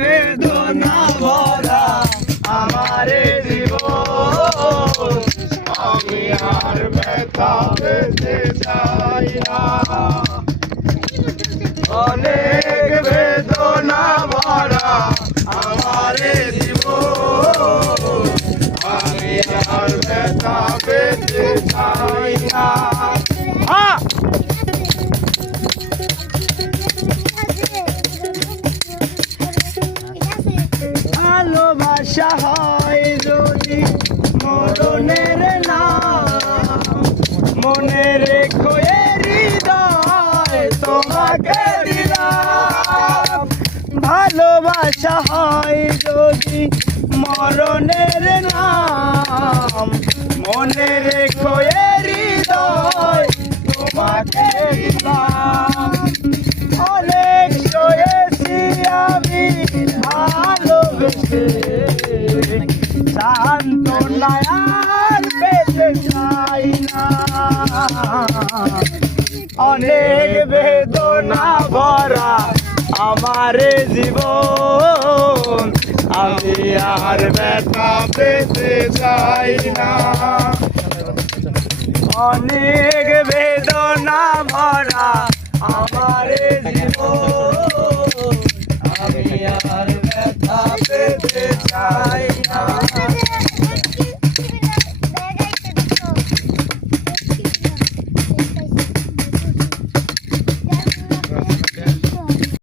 বেদনা ভরা আমারে জীবন, আমি আর ব্যথা পেতে চাই না। অনেক বেদনা ভরা আমারে জীবন, আমি আর ব্যথা পেতে চাই না। ভালোবাসা হয় যদি মরণের নাম, মনে রেখো এ হৃদয় তোমাকে দিলাম। ভালোবাসা হয় যদি মরণের নাম, মনে রেখো এ হৃদয় তোমাকে দিলাম। অনেক সয়েছি আমি ভালোবেসে, সান্ত্বনা আর পেতে চাই না। অনেক বেদনা ভরা আমার জীবন, আমি আর ব্যথা পেতে চাই না। অনেক বেদনা ভরা আমার জীবন, আমি আর ব্যথা পেতে চাই